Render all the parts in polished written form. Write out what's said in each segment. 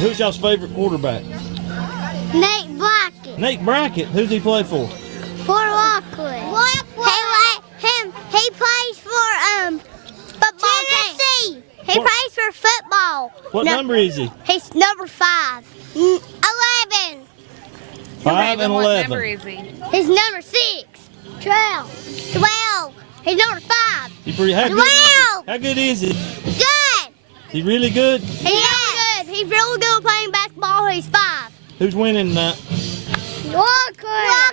Who's y'all's favorite quarterback? Nate Brackett. Nate Brackett. Who's he play for? For Rockwood. He plays for football Tennessee. He plays for football. What number is he? He's number 5. 11. 5 and 11. What number is he? He's number 6. 12. 12. He's number 5. He pretty how 12. How good is he? Good. He really good? He's really good. He's really good at playing basketball. He's 5. Who's winning tonight? Rockwood.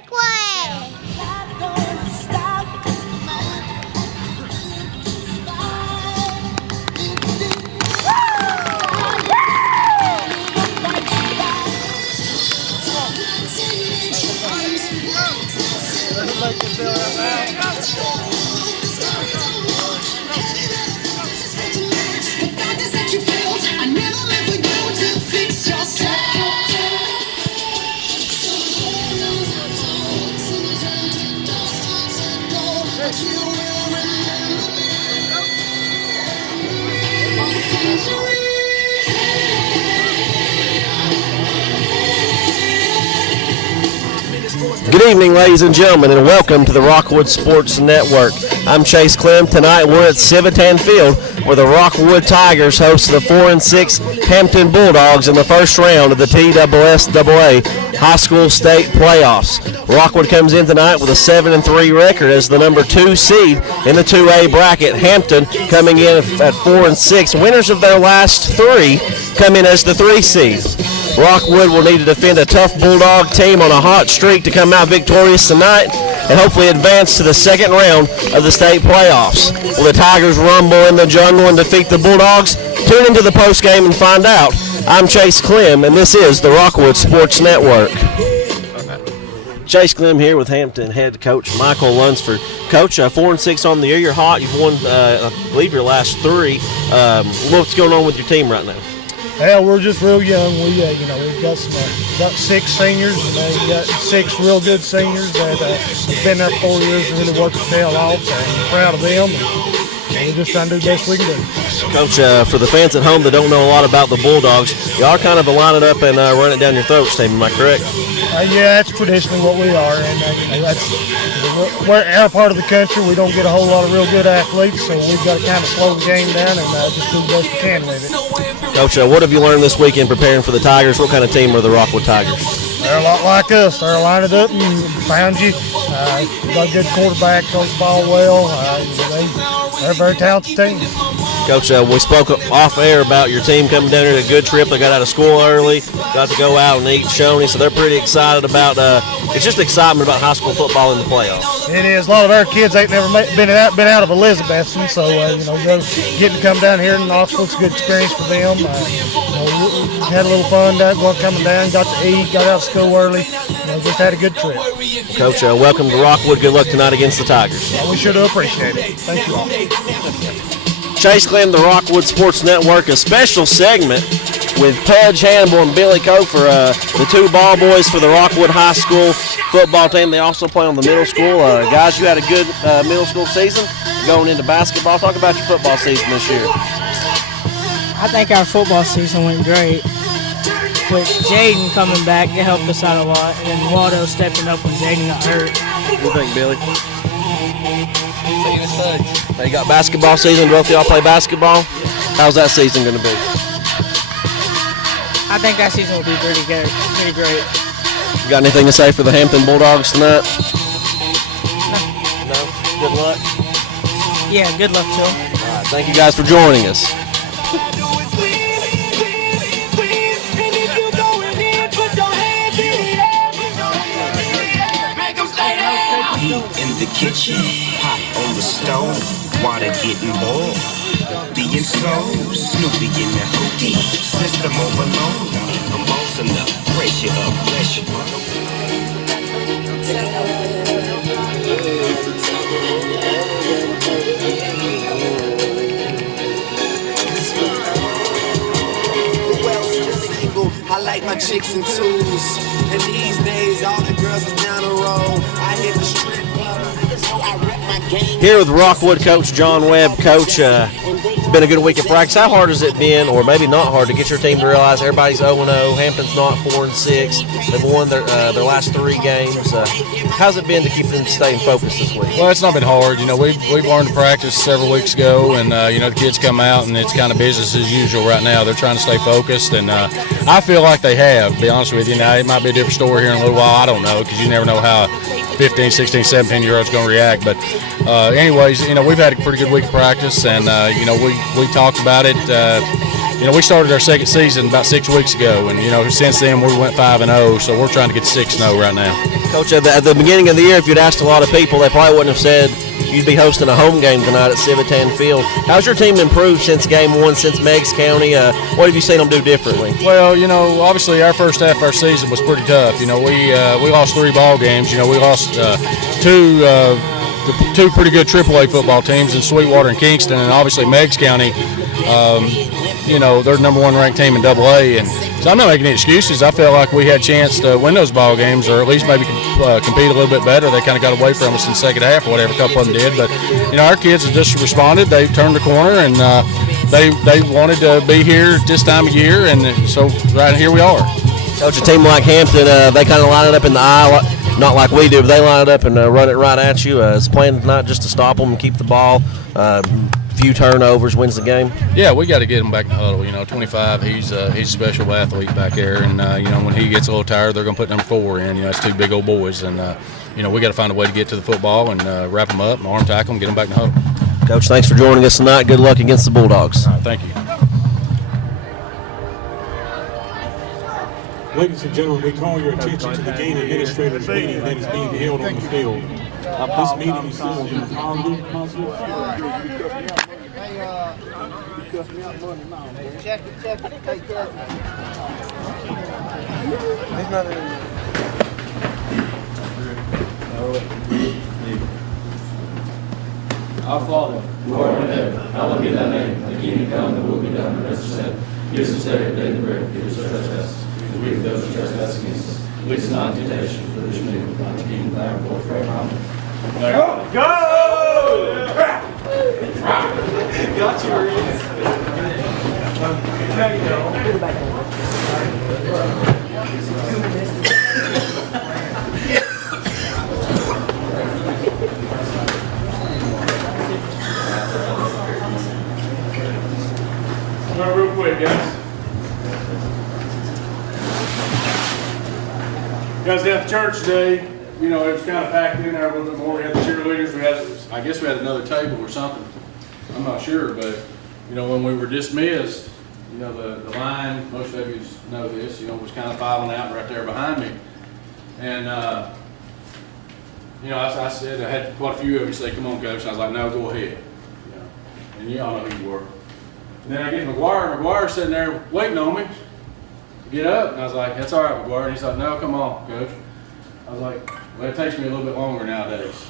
Good evening, ladies and gentlemen, and welcome to the Rockwood Sports Network. I'm Chase Clem. Tonight we're at Civitan Field where the Rockwood Tigers host the 4-6 Hampton Bulldogs in the first round of the TSSAA High School State Playoffs. Rockwood comes in tonight with a 7-3 record as the number 2 seed in the 2A bracket. Hampton coming in at 4-6. Winners of their last 3 come in as the 3 seed. Rockwood will need to defend a tough Bulldog team on a hot streak to come out victorious tonight and hopefully advance to the second round of the state playoffs. Will the Tigers rumble in the jungle and defeat the Bulldogs? Tune into the postgame and find out. I'm Chase Clem, and this is the Rockwood Sports Network. Chase Clem here with Hampton head coach Michael Lunsford. Coach, 4-6 on the year. You're hot. You've won, I believe, your last 3. What's going on with your team right now? Well, we're just real young. We've got 6 seniors, and we got 6 real good seniors that have been there 4 years and really worked their tail off. So I'm proud of them. And we're just trying to do the best we can do. Coach, for the fans at home that don't know a lot about the Bulldogs, you are kind of a line it up and run it down your throat team. Am I correct? Yeah, that's traditionally what we are, and we're our part of the country. We don't get a whole lot of real good athletes, so we've got to kind of slow the game down and just do the best we can with it. Coach, what have you learned this weekend preparing for the Tigers? What kind of team are the Rockwood Tigers? They're a lot like us. They're line it up and pound you. Got a good quarterback, throws the ball well. They're a very talented team. Coach, we spoke off air about your team coming down here at a good trip. They got out of school early, got to go out and eat Shoney, so they're pretty excited about it's just excitement about high school football in the playoffs. It is. A lot of our kids ain't never been out of Elizabethton, so getting to come down here in Knoxville's a good experience for them. Had a little fun coming down, got to eat, got out of school early. Just had a good trip. Coach, welcome to Rockwood. Good luck tonight against the Tigers. We sure do appreciate it. Thank you all. Chase Clem, the Rockwood Sports Network, a special segment with Pudge Hannibal and Billy Coe for the 2 ball boys for the Rockwood High School football team. They also play on the middle school. Guys, you had a good middle school season going into basketball. Talk about your football season this year. I think our football season went great. With Jaden coming back, it helped us out a lot. And then Waldo stepping up when Jaden got hurt. What do you think, Billy? You got basketball season. Both of y'all play basketball. How's that season going to be? I think that season will be pretty good, pretty great. You got anything to say for the Hampton Bulldogs tonight? No. Good luck. Yeah, good luck to them. All right, thank you guys for joining us. In the kitchen, hot on the stove, water getting boiled. Being so Snoopy in the hootie, system overload. I'm bossing up, pressure up, pressure up. like my chicks and twos. And these days, all the girls is down the road. I hit the strip club. So I rep my game. Here with Rockwood coach John Webb. Coach, it's been a good week of practice. How hard has it been, or maybe not hard, to get your team to realize everybody's 0-0, Hampton's not 4-6, they've won their last 3 games. How's it been to keep them staying focused this week? Well, it's not been hard. We've learned to practice several weeks ago, and the kids come out, and it's kind of business as usual right now. They're trying to stay focused, and I feel like they have, to be honest with you. Now, it might be a different story here in a little while. I don't know, because you never know how 15, 16, 17-year-old's going to react. But anyways, we've had a pretty good week of practice, and we talked about it. We started our second season about 6 weeks ago, and since then we went 5-0. So we're trying to get 6-0 right now. Coach, at the beginning of the year, if you'd asked a lot of people, they probably wouldn't have said you'd be hosting a home game tonight at Civitan Field. How's your team improved since game 1, since Meigs County? What have you seen them do differently? Well, obviously our first half of our season was pretty tough. We lost 3 ball games. We lost two pretty good AAA football teams in Sweetwater and Kingston, and obviously Meigs County. They're the number 1 ranked team in AA, and so I'm not making any excuses. I felt like we had a chance to win those ball games, or at least maybe compete a little bit better. They kind of got away from us in the second half, or whatever. A couple of them did, but our kids have just responded. They turned the corner, and they wanted to be here this time of year, and so right here we are. Coach, a team like Hampton, they kind of line it up in the eye, not like we do, but they line it up and run it right at you. It's playing not just to stop them and keep the ball. Few turnovers wins the game. Yeah, we got to get him back in the huddle. 25, he's a special athlete back there, and when he gets a little tired, they're going to put number 4 in. It's 2 big old boys, and we got to find a way to get to the football and wrap them up and arm tackle them, get them back in the huddle. Coach, thanks for joining us tonight. Good luck against the Bulldogs. All right, thank you. Ladies and gentlemen, we call your attention to the game administrators meeting that is being held on the field. This meeting is held in Our Father, who art in heaven, hallowed be thy name. Thy kingdom come, thy will be done, as it said. Give us this day our daily bread, forgive us our trespasses, as we forgive those who trespass against us. Lead us not into temptation, for this is evil. Thine is the kingdom, thy glory forever. Amen. real quick, guys. Guys, at church today, it was kind of packed in there a little bit more. We had the cheerleaders. I guess we had another table or something. I'm not sure, but when we were dismissed, the line, most of you know this, was kind of filing out right there behind me. And I said, I had quite a few of them say, "Come on, coach." And I was like, "No, go ahead." And y'all know who you were. And then I get McGuire. McGuire's sitting there waiting on me to get up. And I was like, "That's all right, McGuire." And he's like, "No, come on, coach." I was like, "Well, it takes me a little bit longer nowadays.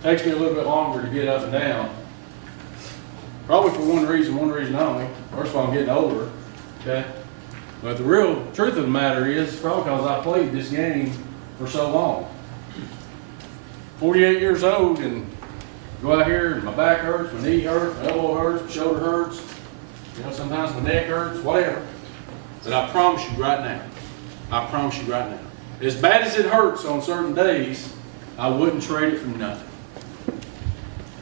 It takes me a little bit longer to get up and down. Probably for one reason only. First of all, I'm getting older, okay? But the real truth of the matter is probably because I played this game for so long. 48 years old, and go out here and my back hurts, my knee hurts, my elbow hurts, my shoulder hurts, sometimes my neck hurts, whatever. But I promise you right now, as bad as it hurts on certain days, I wouldn't trade it for nothing.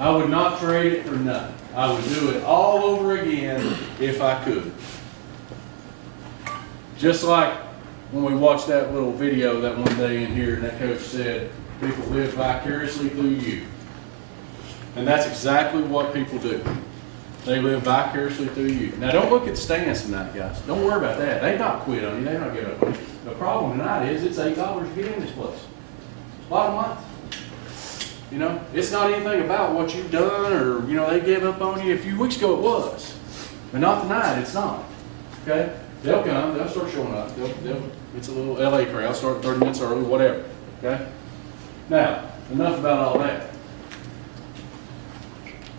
I would not trade it for nothing. I would do it all over again if I could. Just like when we watched that little video that one day in here, and that coach said, "People live vicariously through you." And that's exactly what people do. They live vicariously through you. Now, don't look at the stands tonight, guys. Don't worry about that. They not quit on you. They not give up on you. The problem tonight is it's $8 to get in this place. Bottom line. It's not anything about what you've done or, they gave up on you. A few weeks ago it was. But not tonight, it's not. Okay? They'll come. They'll start showing up. It's a little LA crowd. Start 30 minutes early, whatever. Okay? Now, enough about all that.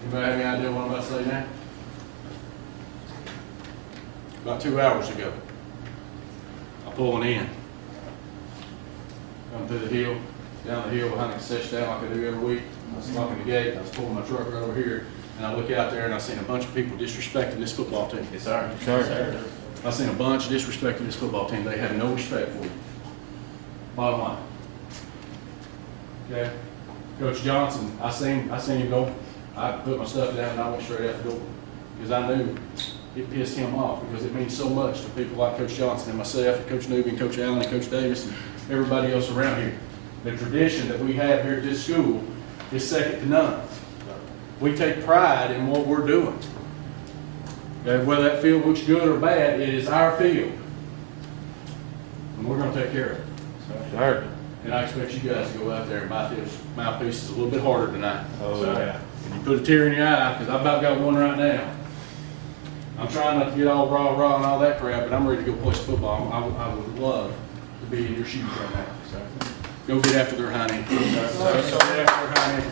Anybody have any idea what I'm about to say now? About 2 hours ago, pulling in. Come through the hill, down the hill behind the concession stand like I do every week. I was locking the gate, and I was pulling my truck right over here, and I look out there and I seen a bunch of people disrespecting this football team. Yes, sir. Yes, sir. I seen a bunch disrespecting this football team. They have no respect for you. Bottom line. Okay? Coach Johnson, I seen him go. I put my stuff down and I went straight out the door because I knew it pissed him off because it means so much to people like Coach Johnson and myself and Coach Newby and Coach Allen and Coach Davis and everybody else around here. The tradition that we have here at this school is second to none. We take pride in what we're doing. Okay? Whether that field looks good or bad, it is our field. And we're going to take care of it. Sir. And I expect you guys to go out there and bite those mouthpieces a little bit harder tonight. Oh, yeah. And you put a tear in your eye, because I've about got one right now. I'm trying not to get all rah and all that crap, but I'm ready to go play some football. I would love to be in your shoes right now. So, go get after their honey. Go get after their honey,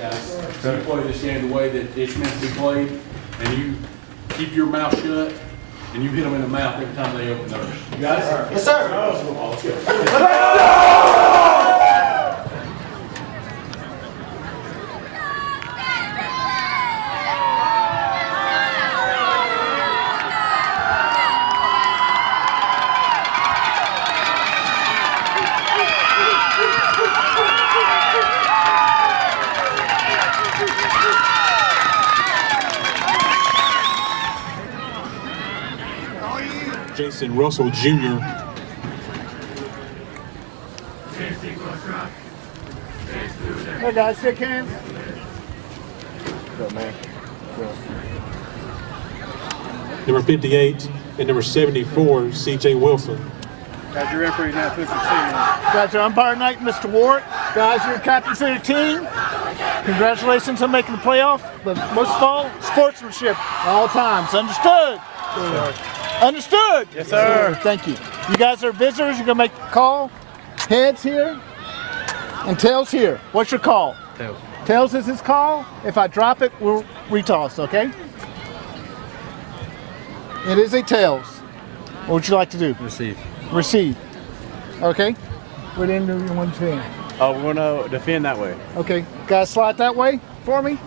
guys. So play this game the way that it's meant to be played, and you keep your mouth shut, and you hit them in the mouth every time they open theirs. You got it? Yes, sir. Let's go. Jason Russell Jr. Hey guys, shake hands. Number 58 and number 74, C.J. Wilson. Guys, your referee now, Mr. Guys, your umpire night, Mr. Ward. Guys, you're captains of your team. Congratulations on making the playoff, but most of all, sportsmanship at all times. Understood? Understood? Yes, sir. Thank you. You guys are visitors. You're going to make the call. Heads here and tails here. What's your call? Tails. Tails is his call. If I drop it, we'll retoss, okay? It is a tails. What would you like to do? Receive. Receive. Okay? What end do you want to defend? Oh, we're going to defend that way. Okay. Guys, slide that way for me.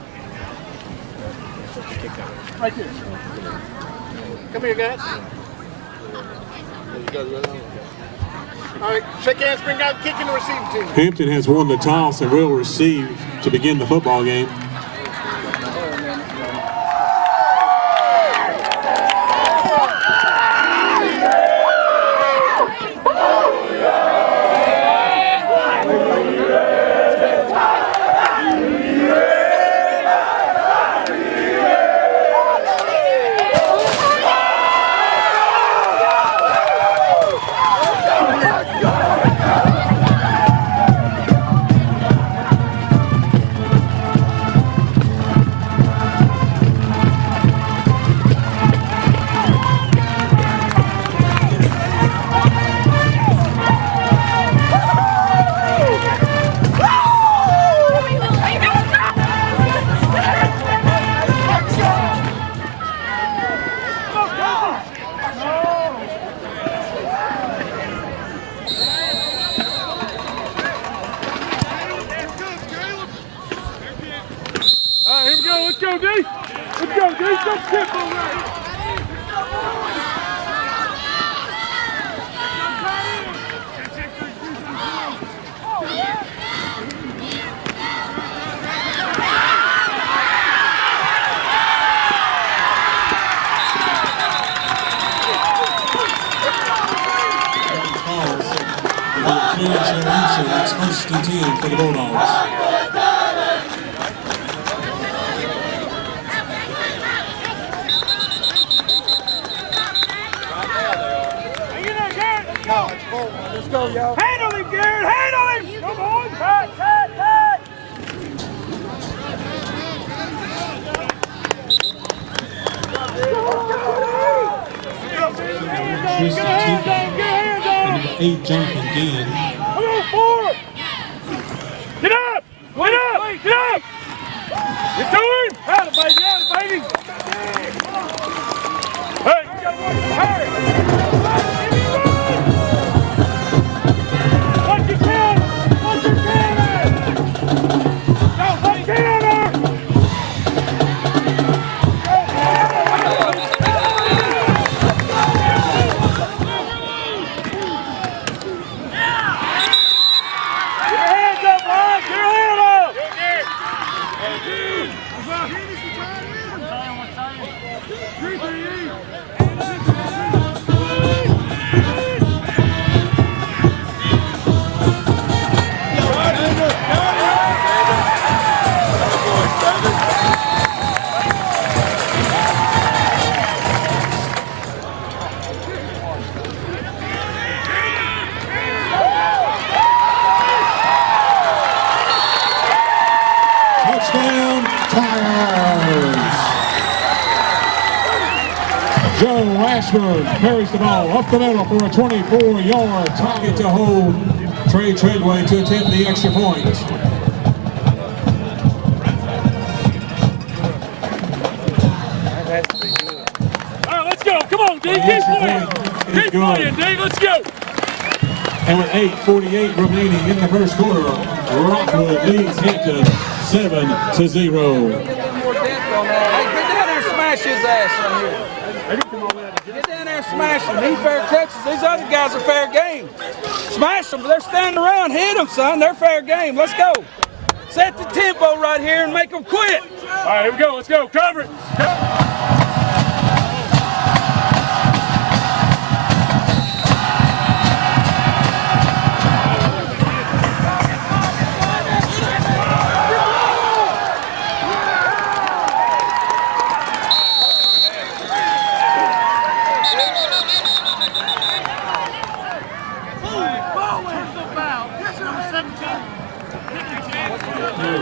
Right there. Come here, guys. All right, shake hands, bring out kicking the receiving team. Hampton has won the toss and will receive to begin the football game. It's first and 10 for the Bulldogs. Let's go, y'all. Handle him, Garrett! Handle him! Come on! Cut, cut, cut! And number 8, Jonathan Gann. Come on, forward! Get up! Get up! Get up! Get to him! Out of baby! Out of baby! Hey, you gotta run! Hurry! Touchdown, Tigers! Joe Ashburn carries the ball up the middle for a 24-yard target to hold Trey Treadway to attempt the extra point. All right, let's go. Come on, D. Keep playing. Keep playing, D. Let's go. And with 8:48 remaining in the first quarter, Rockwood leads Hampton 7-0. Hey, get down there and smash his ass right here. Get down there and smash him. He fair catches. These other guys are fair game. Smash them. They're standing around. Hit them, son. They're fair game. Let's go. Set the tempo right here and make them quit. All right, here we go. Let's go. Cover it.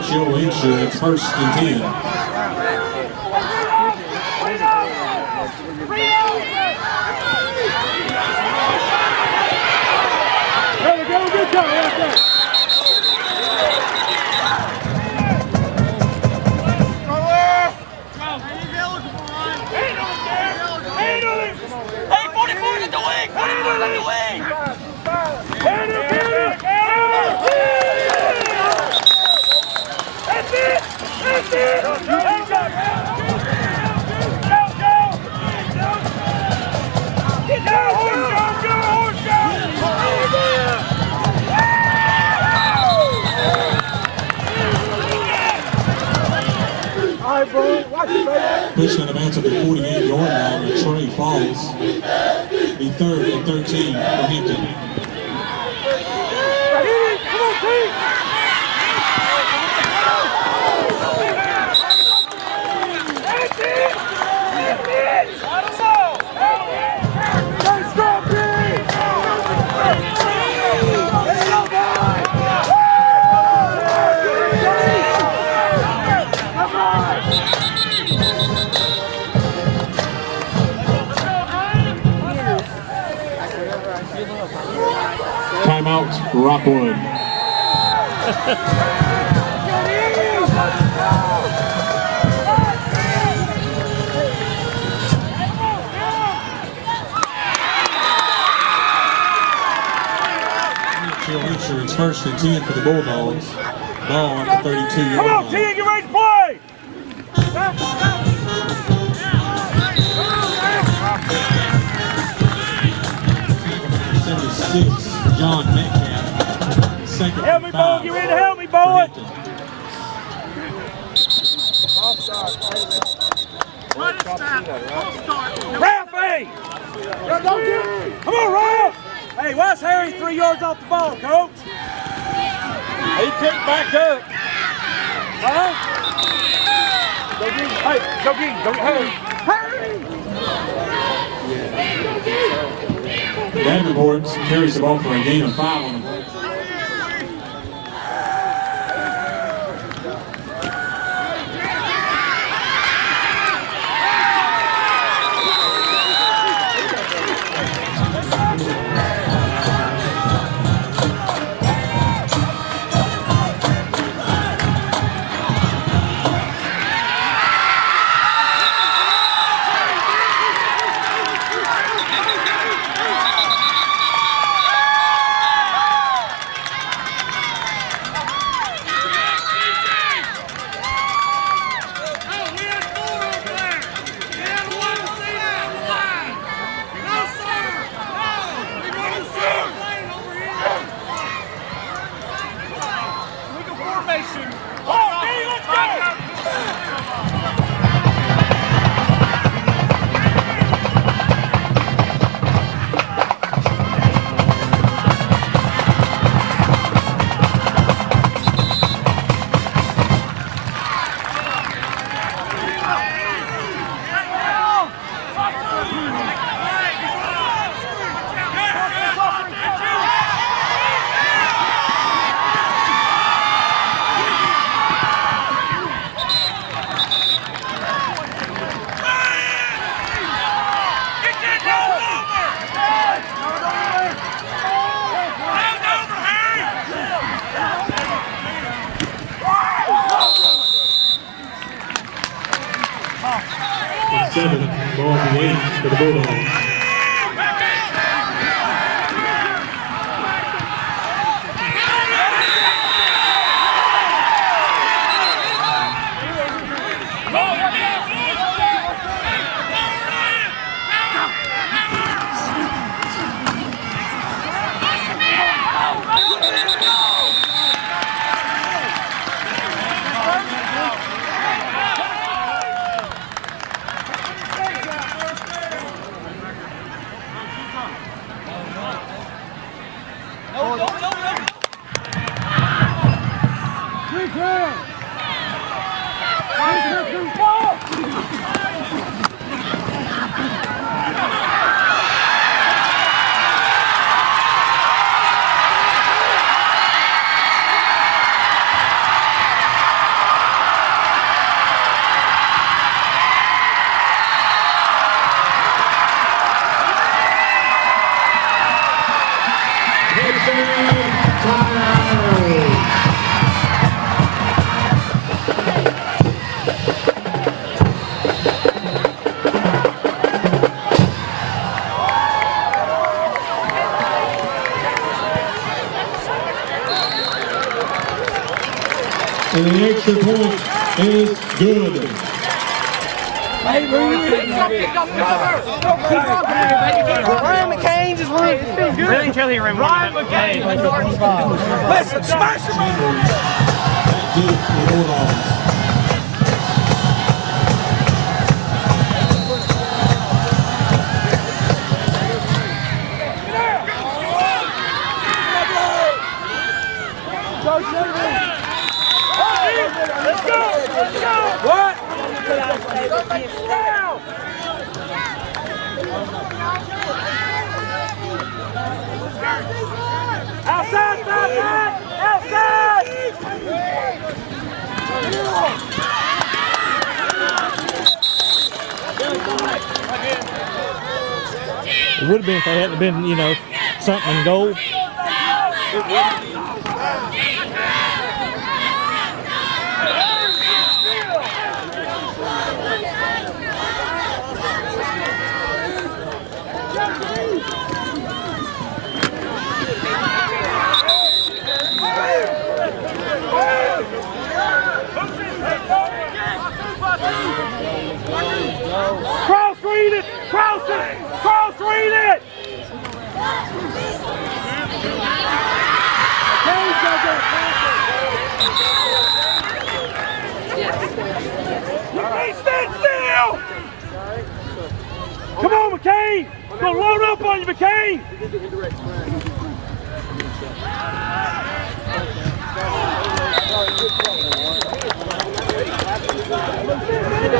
Joe Insurance, 1st and 10. There we go. Good cover right there. Pushing out of bounds at the 48-yard line where Trey falls. The 3rd and 13 for Hampton. Timeout, Rockwood. Insurance 1st and 10 for the Bulldogs. Ball at the 32-yard line. Come on, T, get ready to play. 76, John Metcalf. Second Help me, boy. Get ready to help me, boy. Ralphie! Come on, Ralph! Hey, why's Harry 3 yards off the ball, coach? He kicked back up. Huh? Go get him. Hey, go get him. Go get Harry. Davenport carries the ball for a gain of 5 on the play. It's 7, ball at the 8 for the Bulldogs. And the extra point is good. Ryan McCain just won. Really until he ran Ryan McCain. Listen, smash him. Let's go! Let's go! What? Outside, outside! Outside! It would have been if they hadn't been, you know, something in goal. Cross read it! Cross it! Cross read it! McCain, stand still! Come on, McCain! Gonna load up on you, McCain!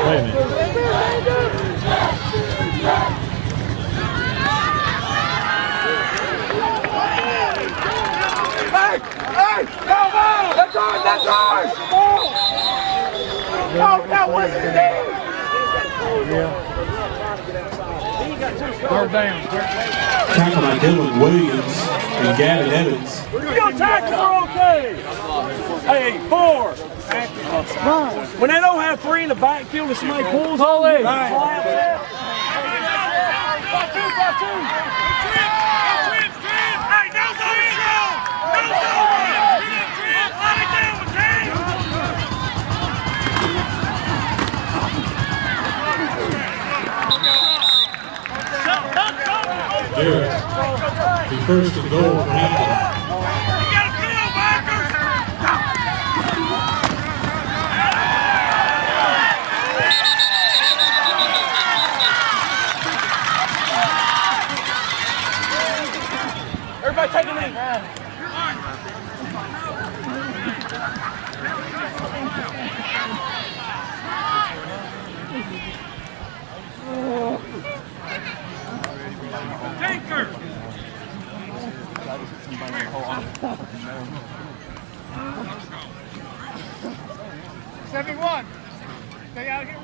Wait a minute. Hey! Hey! Go on! That's ours! That's ours! No, that wasn't it! Yeah. Third down. Tackle by Dylan Williams and Gavin Evans. You gonna tackle her okay? Hey, 4. When they don't have 3 in the backfield and somebody pulls on it. Right. Hey, no zone! No zone! Let it down, McCain! Garrett, the first and goal for Hampton. Everybody take a knee. Tinker! 71. Stay out here.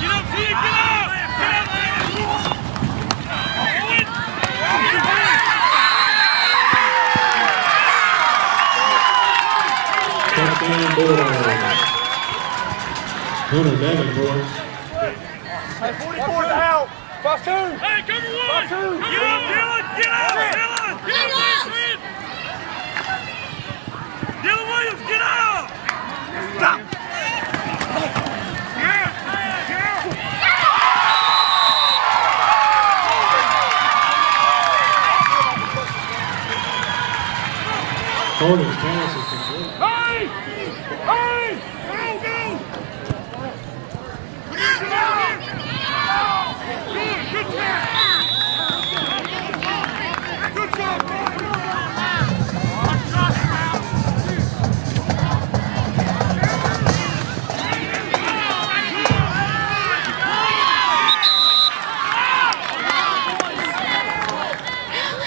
You don't Hunter Davenport. Hey, 44's out. 5-2. Hey, cover one. 5-2. Get up, Dylan. Get up, Dylan. Get up. Dylan Williams, get up. Stop. Gordon's pass is complete. Hey! Hey! Go, go! Good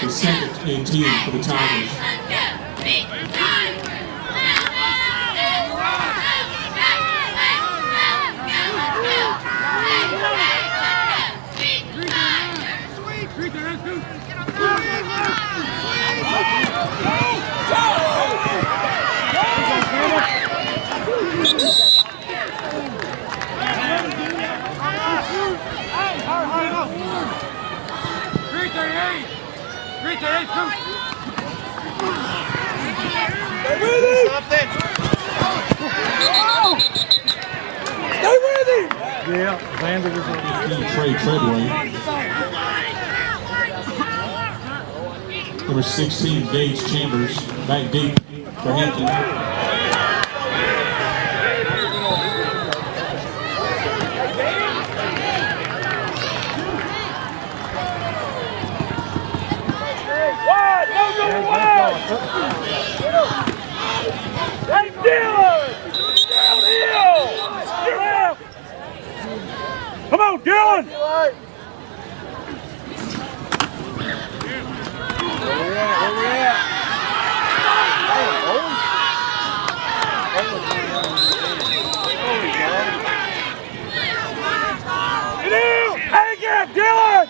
The second and 10 for the Tigers. Stay with him! Yeah, Xander was on. Trey Treadway. Number 16, Gage Chambers, back deep for Hampton. Hey, Dylan! Downhill! You're left! Come on, Dylan! Where we at? Get out! Hang up, Dylan!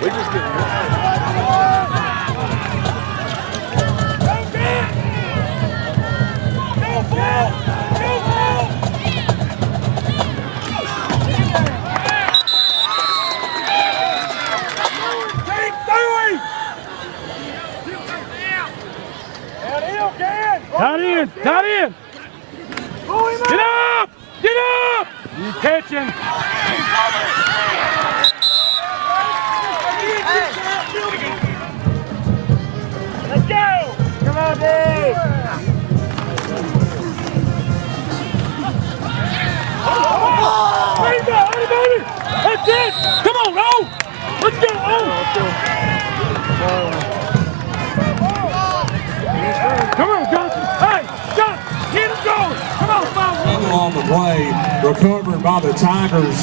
We just get Tight in! Get up! Get up! You catching? Let's go! Come on, Dave! Baby! That's it! Come on, O! Let's go, Come on, Johnson! Hey, Johnson! Get him going! Come on, follow! On the play, recovered by the Tigers.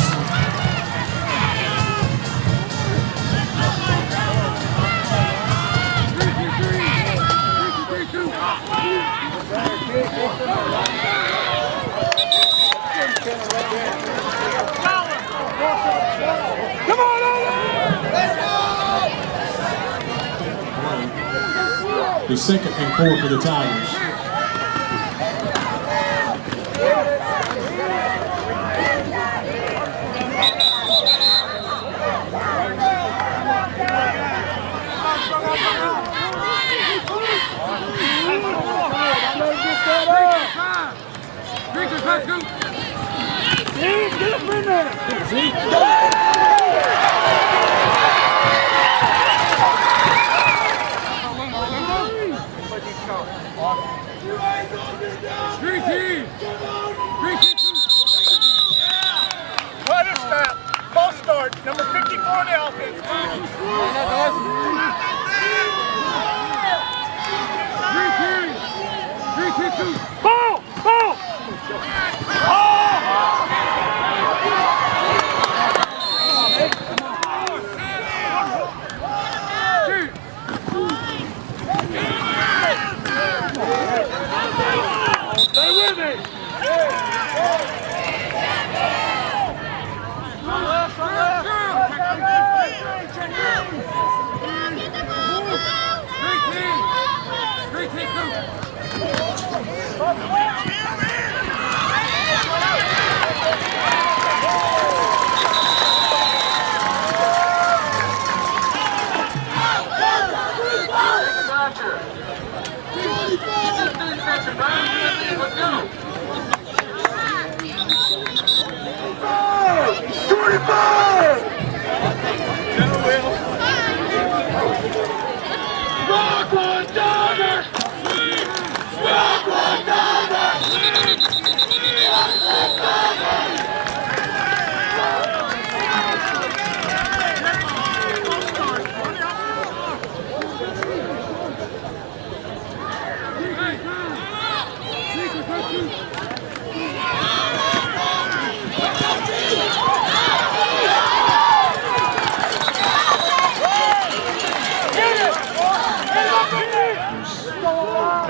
Come on, The second and 4 for the Tigers. Get up in there! False start, number 54 in the offense. Ball! Ball!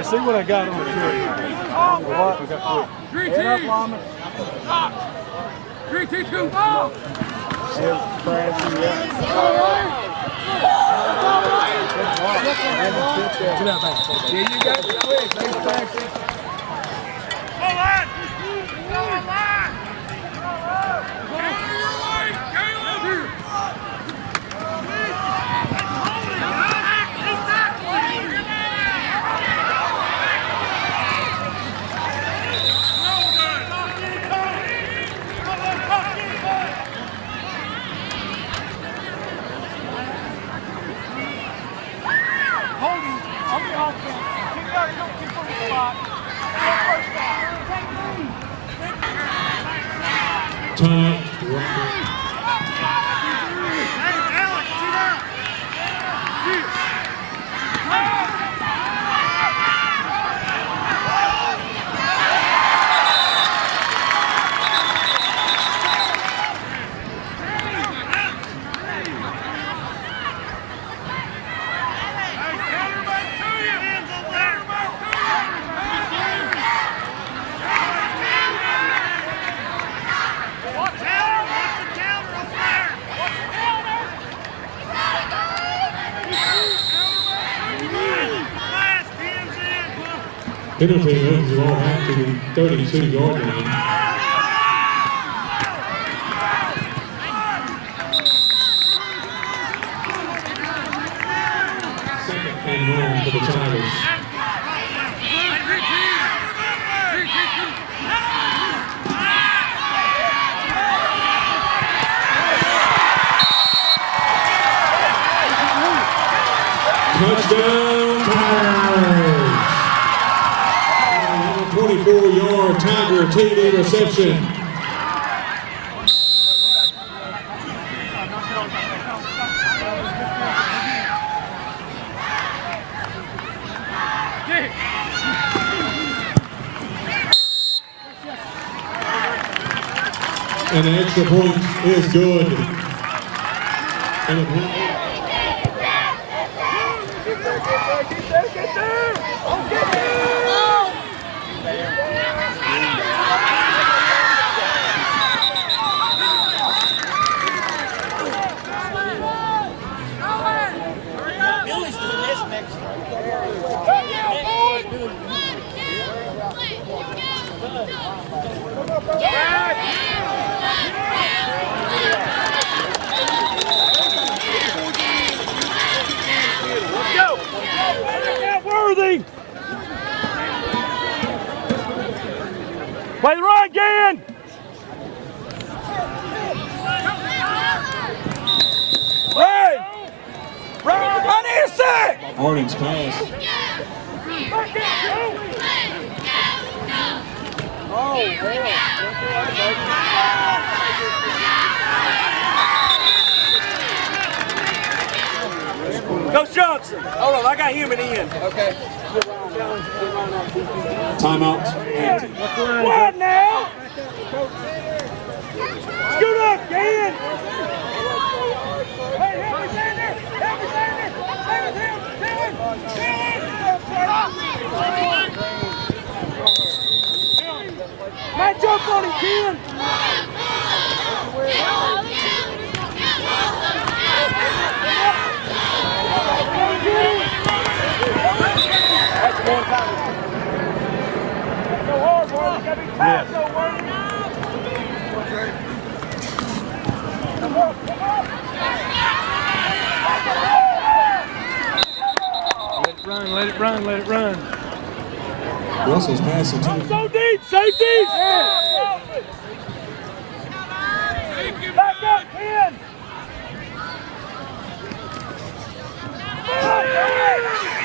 see what I got on the tree. What? I got quick. Head up, lineman. 3, 2, 2, ball. Crashing, yeah. Get out back. Yeah, you got it quick. Thanks, practice. Go line. Go line. Time. Penalty moves the ball back to the 32-yard line. Second and long for the Tigers. Touchdown, Tigers! 24-yard Tiger TD reception. And the extra point is good. And a point. Play the run again! Run! Run here, sir! Harding's pass. Oh, Coach Johnson, hold on, I got him in the end. Okay. Timeout. Hampton. What now? Scoot up, Dan! Hey, help me, Sander! Help me, Sander! Stay with him! Match up on him, Ken! That's one time. No hard work, you gotta be tight, no work. Come on, come on. Let it run, let it run, let it run. Russell's passing to So deep, safety! Back up, Ken!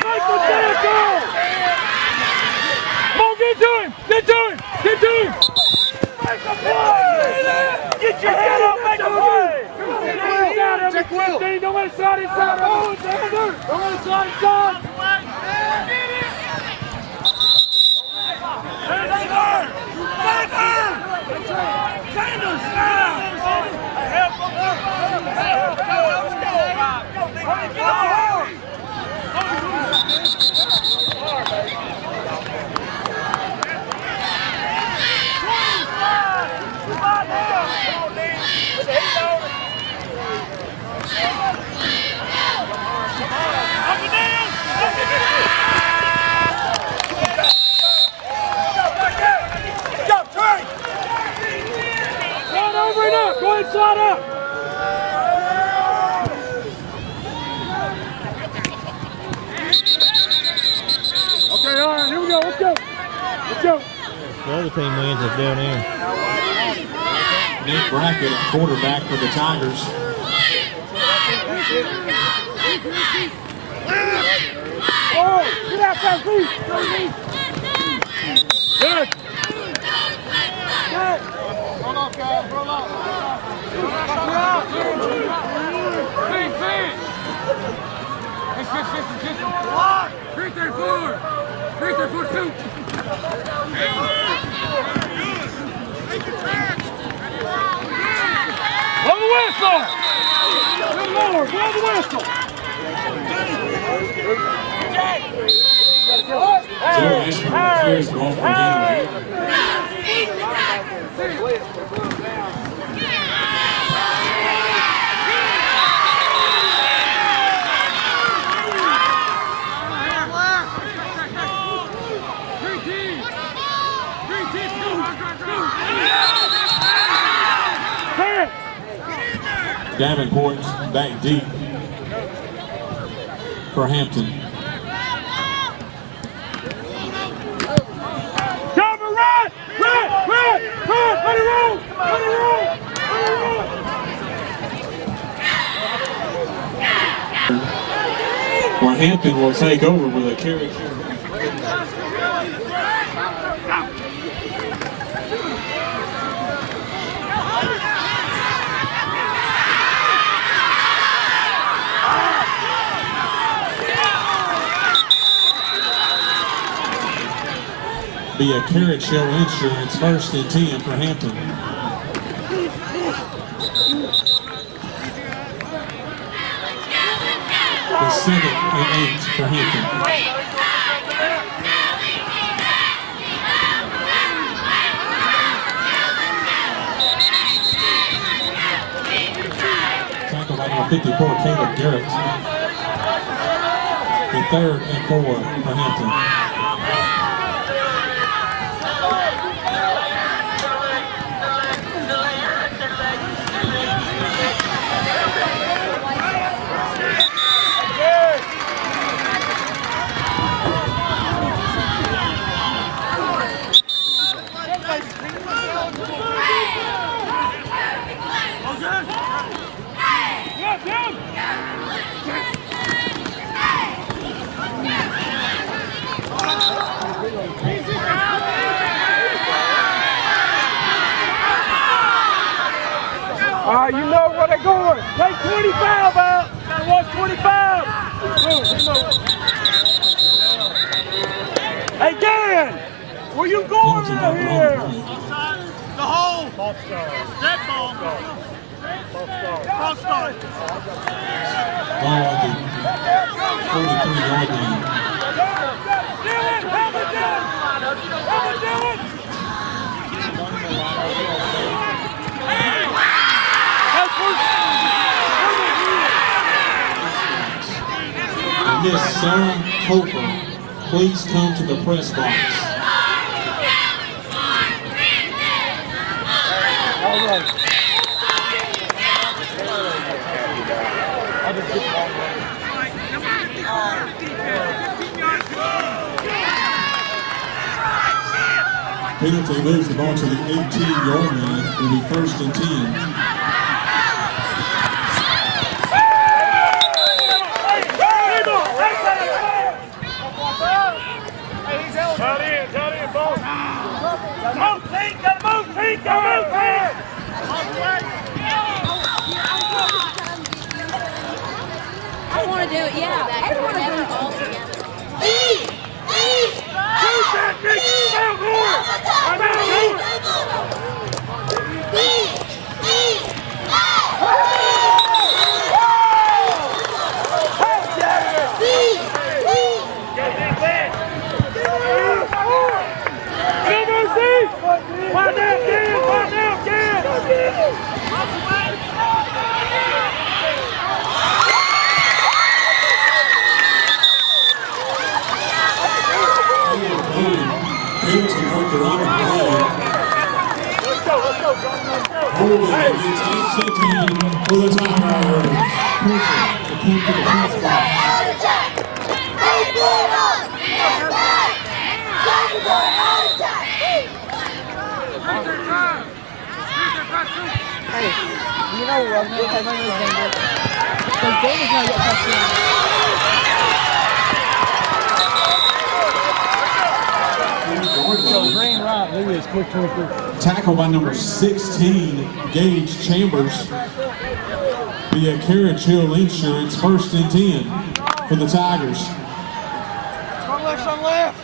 Michael, go! Come on, get to him! Get to him! Get to him! Make a play! Get your head up, make a play! Don't let it slide, every 15. Don't let it slide inside. Oh, Sander! Don't let it slide inside. Sanders, now! Help him! Let's go! The other team wins is down in. Nick Brackett, quarterback for the Tigers. Oh, get out there, please. Good. Good. Roll off, guys. Roll off. Feed. It's just. 3-4. 3-4-2. Blow the whistle! Good Lord, blow the whistle! Joe Ashburn clears the ball from Gainway. Davenport back deep for Hampton. Cover, run! Let it roll! Well, Hampton will take over with a carry. Be a Carrot Show Insurance, 1st and 10 for Hampton. The 2nd and 8 for Hampton. Tackle by number 54, Caleb Garrett. The 3rd and 4 for Hampton. All right, you know where they're going. Take 25 out. Gotta watch 25. Hey, Dan, where you going out here? The hole. That ball. False start. Ball at the 43-yard line. Dylan, help it, Dylan. Help it, Dylan. Miss Sarah Hofer, please come to the press box. All right. Penalty moves the ball to the 18-yard line. It will be 1st and 10. I want to do it, yeah. Everyone has it all together. Holding against 8-17 for the Tigers. Cooper to come to the press box. Hey, Tackle by number 16, Gage Chambers. Via Carriage Hill Insurance, 1st and 10 for the Tigers. On left.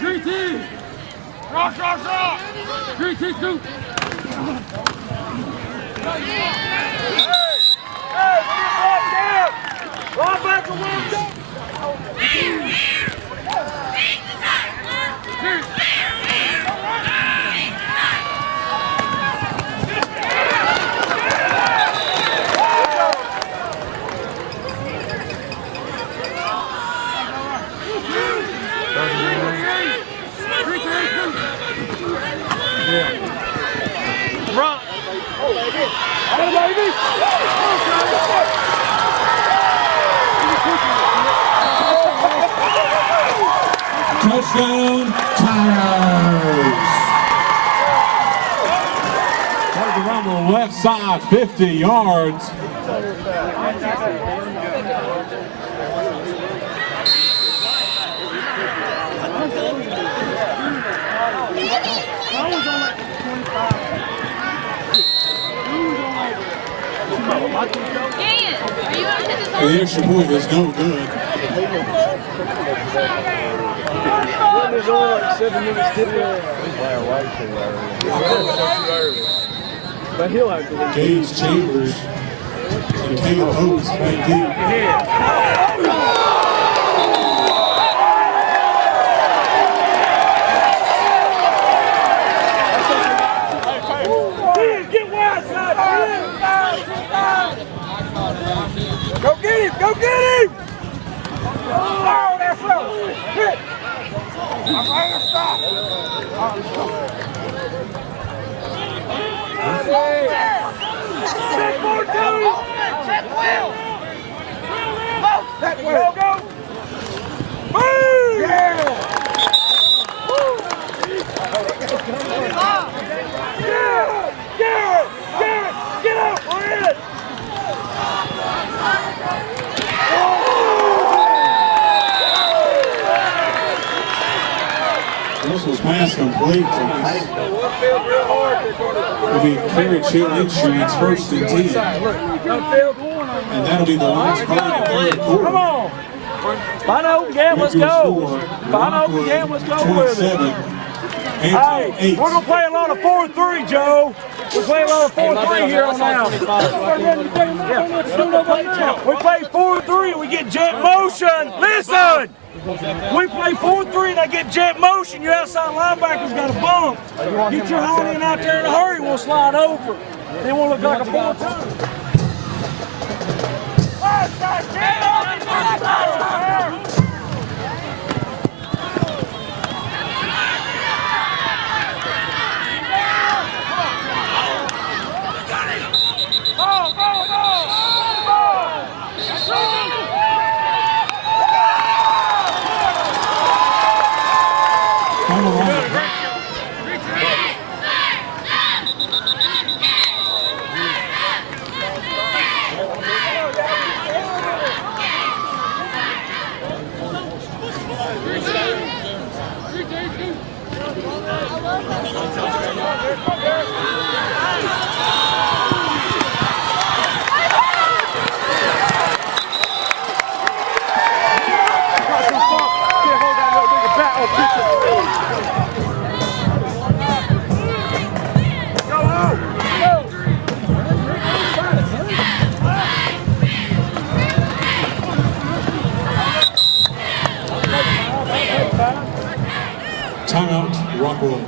Green team. Rock. Green team, scoop. Hey, walk down. Linebacker, walk down. Touchdown, Tigers! Target around the left side, 50 yards. The extra point is no good. There's only like 7 minutes difference. But he'll have to. Gage Chambers and Caleb Oates back deep. Get wide side. Go get him. Oh, that's right. Hit. I'm ready to stop. Check more two. Check Will. That way. Go. Move. Yeah. Get up, Red. This was pass complete. It'll be Carriage Hill Insurance, 1st and 10. And that'll be the last play of the third quarter. Come on. Find an open game, let's go. Find an open game, let's go with it. Hey, we're going to play a lot of 4-3, Joe. We're playing a lot of 4-3 here on now. We play 4-3 and we get jet motion. Listen! We play 4-3 and I get jet motion. Your outside linebacker's got a bump. Get your hind end out there in a hurry, we'll slide over. They won't look like a 4-2. Timeout, Rockwood.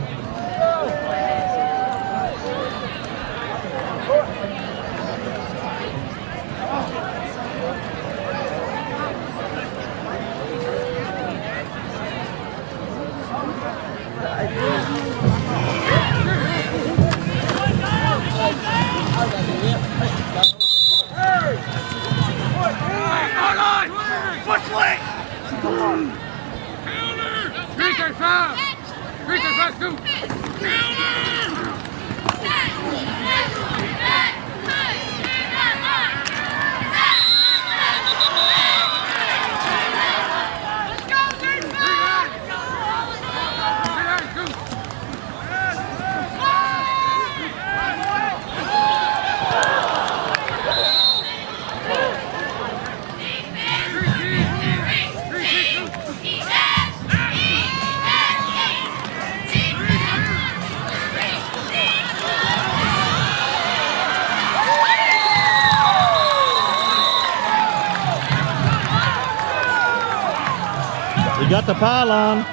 You got the pylon.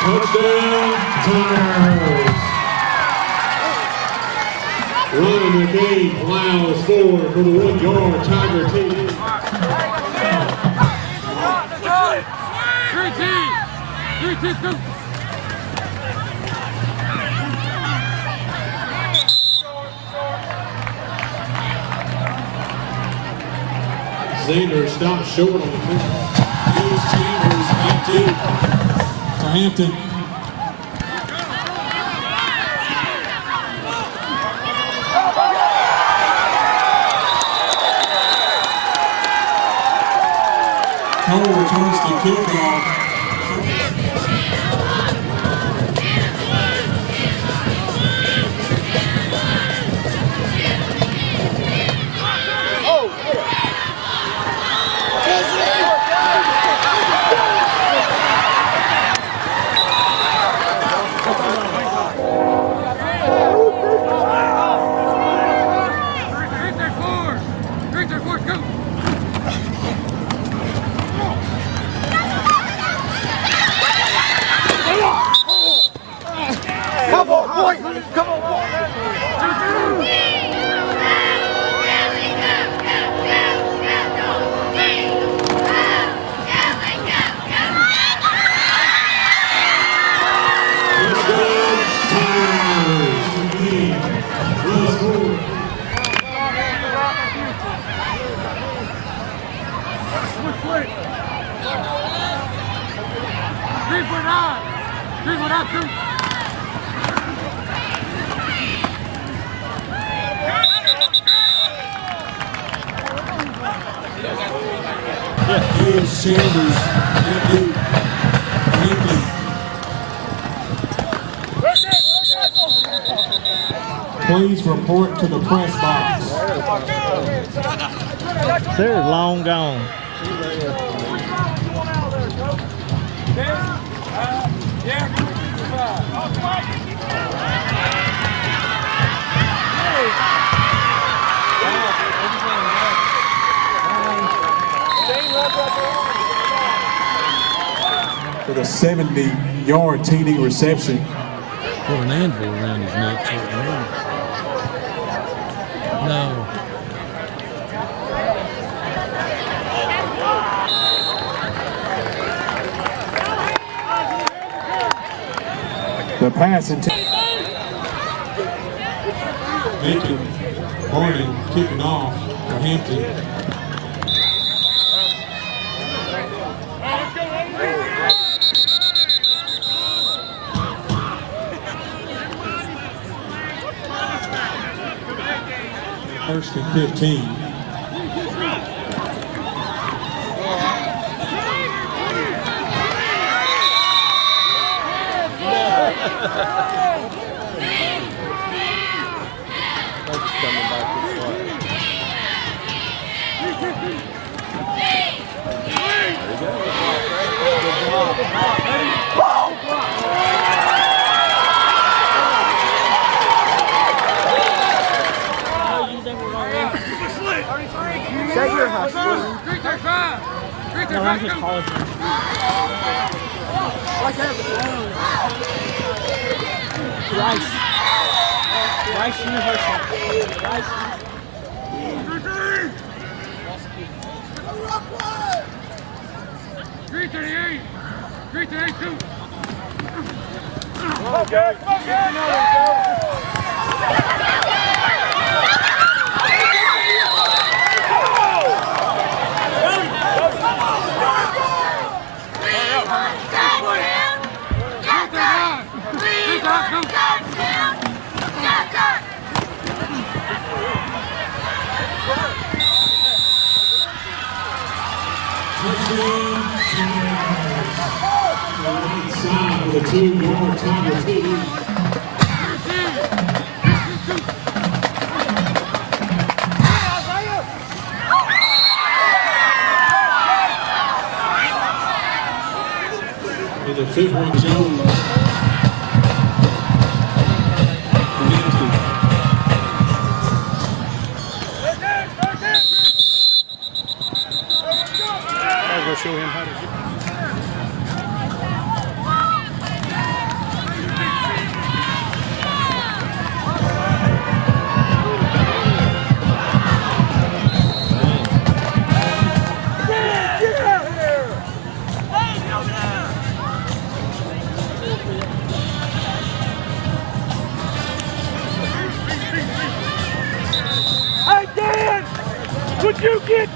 Touchdown, Tigers. Ryan McCabe plows forward for the 1 yard Tiger team. Three teams, go. Xander stopped short on the kick. Here's Chambers, 18 to Hampton. Cole returns the kickoff. Here's Chambers, Hampton. Please report to the press box. Sarah's long gone. For the 70-yard TD reception. Put an anvil around his neck. No. The pass intended. Macon Harding kicking off for Hampton. First and 15. Rice University. 338. 332. 2, your Tiger 2. And a 2-point zone. I'll go show him how to get. Hey, Dan! Would you get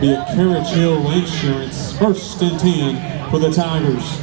Be a Carriage Hill Insurance, 1st and 10 for the Tigers.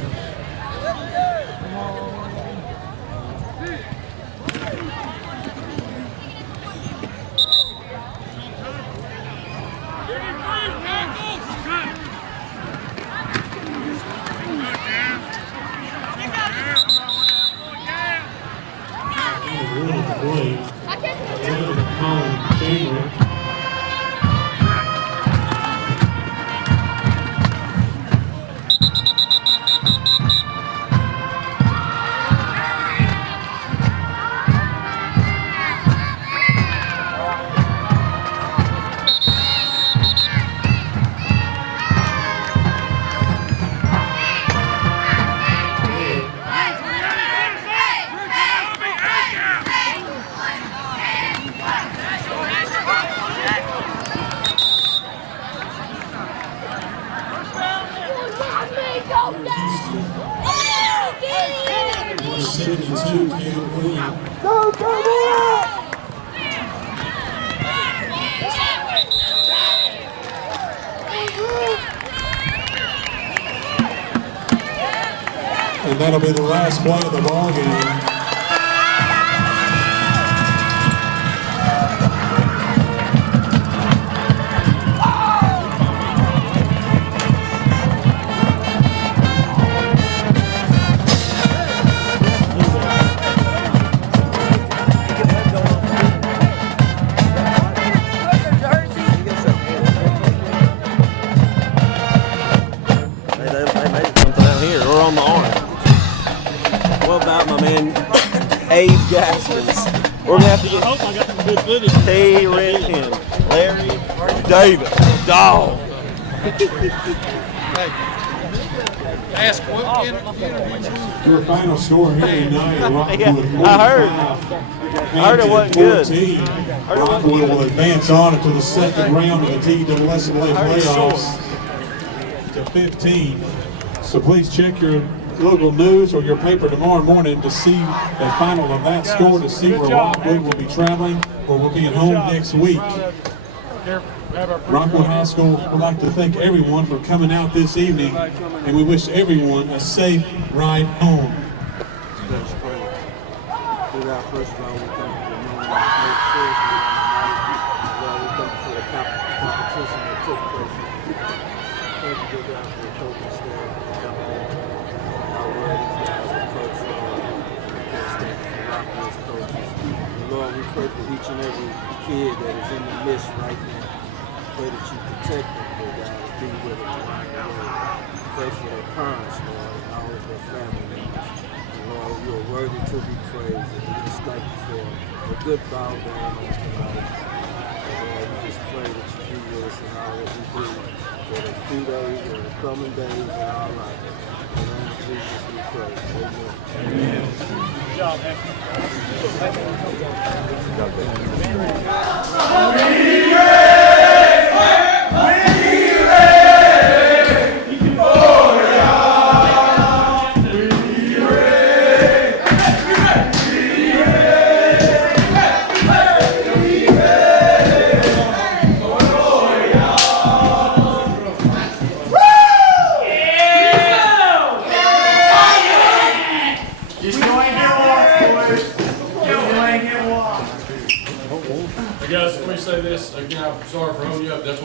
And that'll be the last play of the ball game. On the arm. What about my man Abe Gaskins? We're gonna have to get. I hope I got some good footage. Hey, Rick and Larry David. Dog. Ask what Your final score here tonight, Rockwood. Yeah, I heard it wasn't good. Rockwood will advance on into the 2nd round of the TSSA playoffs to 15. So please check your local news or your paper tomorrow morning to see the final of that score, to see where Rockwood will be traveling or will be at home next week. Rockwood High School would like to thank everyone for coming out this evening, and we wish everyone a safe ride home. First of all, we thank for the competition that took place. Thank you, good God, for the coaching staff. Lord, we pray for each and every kid that is in the midst right now. Pray that you protect them, Lord God, and be with them along the way. Pray for their parents, Lord, and all of their family members. And Lord, you are worthy to be praised, and we just thank you for a good bow down on tonight. And Lord, we just pray that you be with us in all that we do, for the few days or the coming days in our life. In the name of Jesus we pray. Amen. Good job, Hampton. Good job.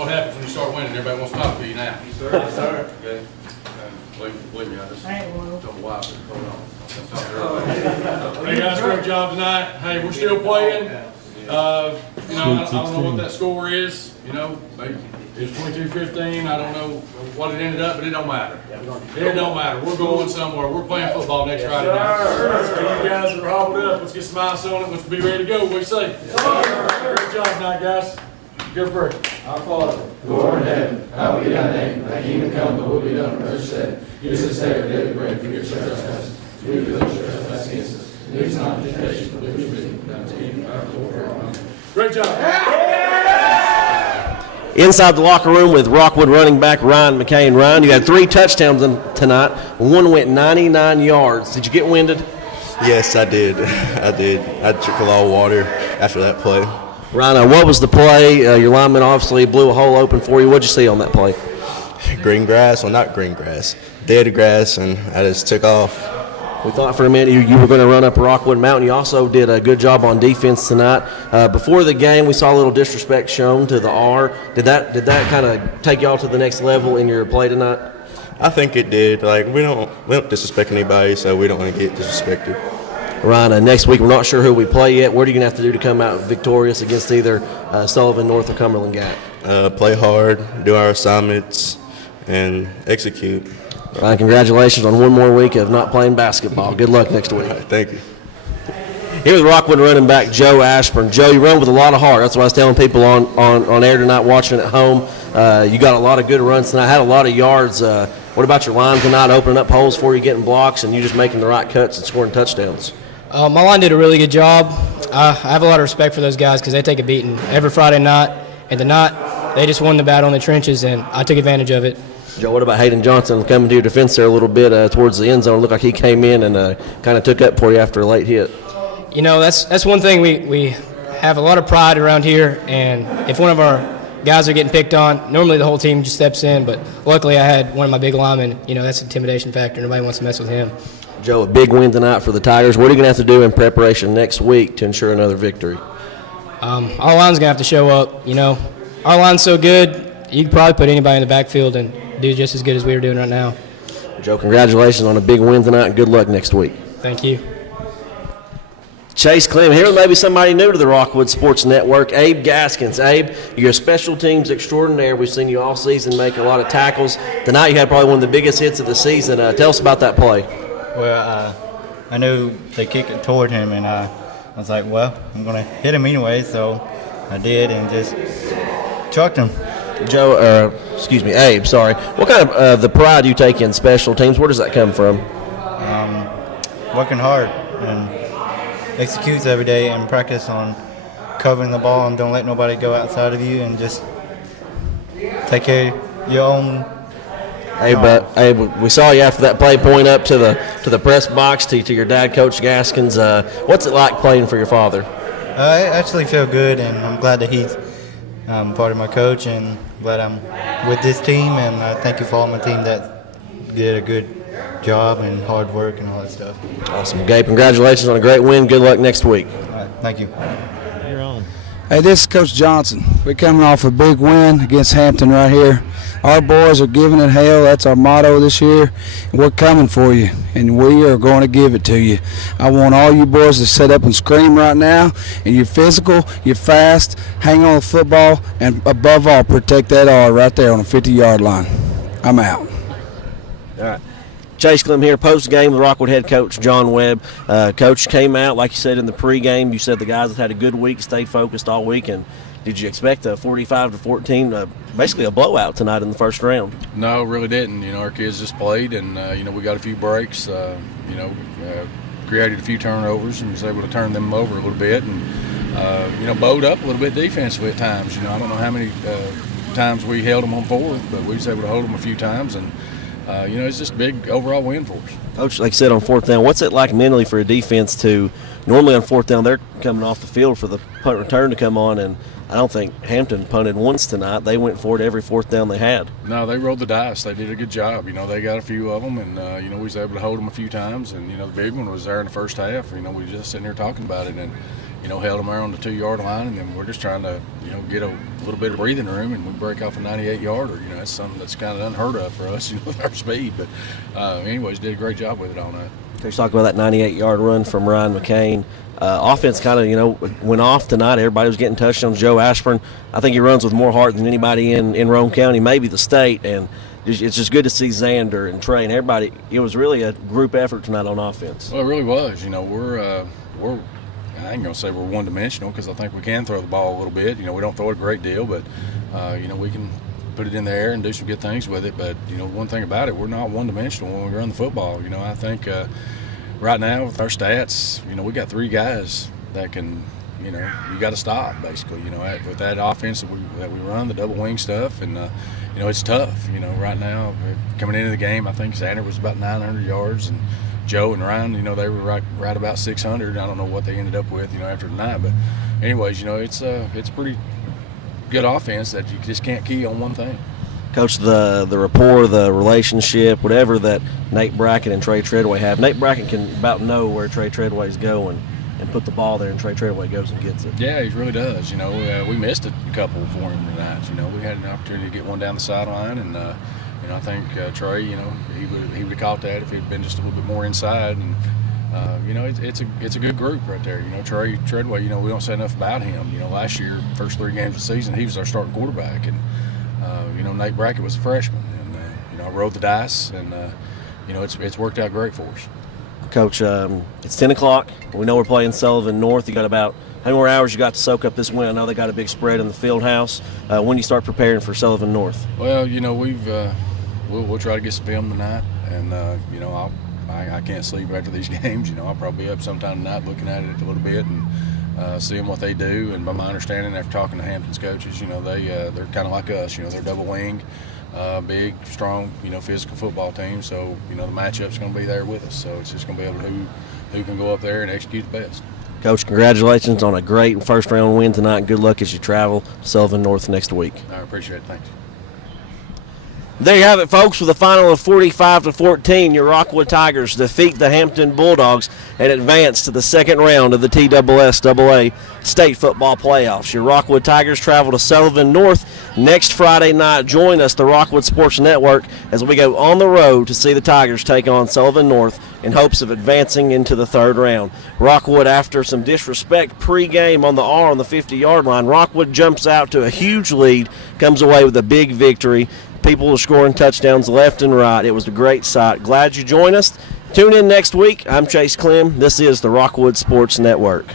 what happens when you start winning. Everybody wants to talk to you now. Yes, sir. Okay. Believe me, I just told my wife to hold on. Hey guys, great job tonight. Hey, we're still playing. You know, I don't know what that score is. You know, maybe it's 22-15. I don't know what it ended up, but it don't matter. It don't matter. We're going somewhere. We're playing football next Friday night. So you guys are hauled up. Let's get some ice on it. Let's be ready to go. What do you say? Great job tonight, guys. Good break. Our Father, who art in heaven, hallowed be thy name. Thy kingdom come, thy will be done on earth as it is in heaven. Give us this day our daily bread, forgive us our trespasses. We forgive those who trespass against us. Lead us not into temptation, but deliver us from evil. Thine is the kingdom, power, and glory forever. Great job. Inside the locker room with Rockwood running back Ryan McCain. Ryan, you had 3 touchdowns tonight. One went 99 yards. Did you get winded? Yes, I did. I did. I took a lot of water after that play. Ryan, what was the play? Your lineman obviously blew a hole open for you. What did you see on that play? Green grass. Well, not green grass. Dead grass, and I just took off. We thought for a minute you were going to run up Rockwood Mountain. You also did a good job on defense tonight. Before the game, we saw a little disrespect shown to the R. Did that kind of take y'all to the next level in your play tonight? I think it did. Like we don't disrespect anybody, so we don't want to get disrespected. Ryan, next week we're not sure who we play yet. What are you going to have to do to come out victorious against either Sullivan North or Cumberland Gap? Play hard, do our assignments, and execute. Ryan, congratulations on one more week of not playing basketball. Good luck next week. Right, thank you. Here's Rockwood running back Joe Ashburn. Joe, you run with a lot of heart. That's what I was telling people on air tonight watching at home. You got a lot of good runs tonight, had a lot of yards. What about your line tonight, opening up holes for you, getting blocks, and you just making the right cuts and scoring touchdowns? My line did a really good job. I have a lot of respect for those guys because they take a beating every Friday night. And tonight, they just won the battle in the trenches, and I took advantage of it. Joe, what about Hayden Johnson coming to your defense there a little bit towards the end zone? It looked like he came in and kind of took up for you after a late hit. You know, that's one thing we have a lot of pride around here, and if one of our guys are getting picked on, normally the whole team just steps in, but luckily I had one of my big linemen. You know, that's an intimidation factor. Nobody wants to mess with him. Joe, a big win tonight for the Tigers. What are you going to have to do in preparation next week to ensure another victory? Our line's going to have to show up. You know, our line's so good, you could probably put anybody in the backfield and do just as good as we were doing right now. Joe, congratulations on a big win tonight, and good luck next week. Thank you. Chase Clem here, maybe somebody new to the Rockwood Sports Network, Abe Gaskins. Abe, you're a special teams extraordinaire. We've seen you all season make a lot of tackles. Tonight you had probably one of the biggest hits of the season. Tell us about that play. Well, I knew they kicked it toward him, and I was like, well, I'm going to hit him anyway, so I did and just chucked him. Joe, Abe, sorry. What kind of the pride you take in special teams, where does that come from? Working hard and executes every day and practice on covering the ball and don't let nobody go outside of you and just take care of your own. Hey, we saw you after that play point up to the press box to your dad, Coach Gaskins. What's it like playing for your father? I actually feel good, and I'm glad that he's part of my coach, and glad I'm with this team, and I thank you for all my team that did a good job and hard work and all that stuff. Awesome. Gabe, congratulations on a great win. Good luck next week. All right, thank you. You're on. Hey, this is Coach Johnson. We're coming off a big win against Hampton right here. Our boys are giving it hell. That's our motto this year. We're coming for you, and we are going to give it to you. I want all you boys to sit up and scream right now, and you're physical, you're fast, hang on the football, and above all, protect that R right there on the 50-yard line. I'm out. All right. Chase Clem here, post-game with Rockwood head coach John Webb. Coach came out, like you said in the pregame, you said the guys have had a good week, stayed focused all week, and did you expect a 45-14, basically a blowout tonight in the first round? No, really didn't. You know, our kids just played, and, we got a few breaks, created a few turnovers and was able to turn them over a little bit and, bowed up a little bit defensively at times. I don't know how many times we held them on fourth, but we was able to hold them a few times, and it's just a big overall win for us. Coach, like I said, on fourth down, what's it like mentally for a defense to, normally on fourth down, they're coming off the field for the punt return to come on, and I don't think Hampton punted once tonight. They went for it every fourth down they had. No, they rolled the dice. They did a good job. They got a few of them, and, we was able to hold them a few times, and, the big one was there in the first half. We were just sitting here talking about it, and, held them there on the 2-yard line, and then we're just trying to, get a little bit of breathing room, and we break off a 98-yarder. That's something that's kind of unheard of for us, with our speed. But anyways, did a great job with it all night. Coach, talk about that 98-yard run from Ryan McCain. Offense kind of, went off tonight. Everybody was getting touchdowns. Joe Ashburn, I think he runs with more heart than anybody in Rome County, maybe the state. And it's just good to see Xander and Trey and everybody. It was really a group effort tonight on offense. Well, it really was. We're I ain't gonna say we're one-dimensional, because I think we can throw the ball a little bit. We don't throw it a great deal, but we can put it in the air and do some good things with it. But one thing about it, we're not one-dimensional when we run the football. I think right now with our stats, we got 3 guys that can, you got to stop basically. With that offense that we run, the double wing stuff, and it's tough. Right now coming into the game, I think Xander was about 900 yards, and Joe and Ryan, they were right about 600. I don't know what they ended up with, after tonight. But anyways, it's a pretty good offense that you just can't key on one thing. Coach, the rapport, the relationship, whatever that Nate Brackett and Trey Treadway have, Nate Brackett can about know where Trey Treadway's going and put the ball there, and Trey Treadway goes and gets it. Yeah, he really does. We missed a couple for him tonight. We had an opportunity to get one down the sideline, and I think Trey, he would have caught that if he'd been just a little bit more inside. And it's a good group right there. Trey Treadway, we don't say enough about him. Last year, first 3 games of the season, he was our starting quarterback, and Nate Brackett was a freshman, and I rolled the dice, and it's worked out great for us. Coach, it's 10 o'clock. We know we're playing Sullivan North. You got about how many more hours you got to soak up this win? I know they got a big spread in the field house. When do you start preparing for Sullivan North? Well, we'll try to get some film tonight, and I can't sleep after these games. I'll probably be up sometime tonight looking at it a little bit and seeing what they do. And by my understanding, after talking to Hampton's coaches, they're kind of like us. They're double wing, big, strong, physical football team. So the matchup's going to be there with us. So it's just going to be able to who can go up there and execute the best. Coach, congratulations on a great first-round win tonight, and good luck as you travel to Sullivan North next week. I appreciate it. Thanks. There you have it, folks. With a final of 45-14, your Rockwood Tigers defeat the Hampton Bulldogs and advance to the second round of the TSSAA State Football Playoffs. Your Rockwood Tigers travel to Sullivan North next Friday night. Join us, the Rockwood Sports Network, as we go on the road to see the Tigers take on Sullivan North in hopes of advancing into the third round. Rockwood, after some disrespect pregame on the 50-yard line, Rockwood jumps out to a huge lead, comes away with a big victory. People are scoring touchdowns left and right. It was a great sight. Glad you joined us. Tune in next week. I'm Chase Clem. This is the Rockwood Sports Network.